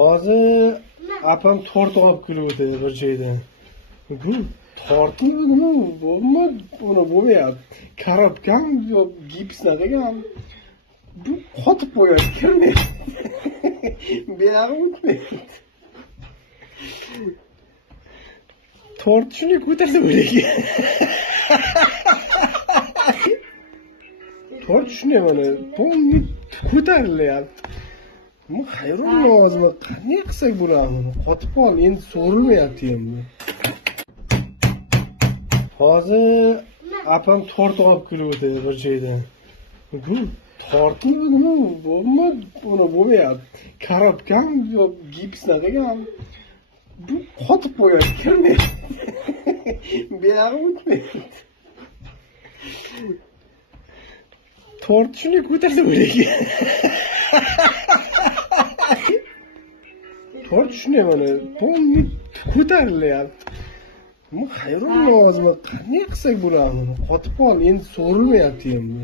Hozir apam tort olib keluvdi bir joydan. Bu tortmi bo'lma, uni bo'lmayapti. Korobkam yo'q, gipsnaqa ekan. Bu qotib qo'yadi, kirmaydi. Buyog'i o'tmaydi. Tort shunday ko'tarsa bo'laydi. Tort shunday mana polniy ko'tarilyapti. Bu hayron lozim. Qanday qilsak bo'ladi buni? Qotib qol, endi so'rilmayapti endi. Hozir apam tort olib keluvdi bir joydan. Bu tortmi bo'lma, uni bo'lmayapti. Korobkam yo'q, gipsnaqa ekan. Bu qotib qo'yadi, kirmaydi. Buyog'i o'tmaydi. Tort shunday ko'tarsa bo'laydi. Tort shunday mana polniy ko'tarilyapti. Bu hayron lozim. Qanday qilsak bo'ladi buni? Qotib qol, endi so'rilmayapti endi.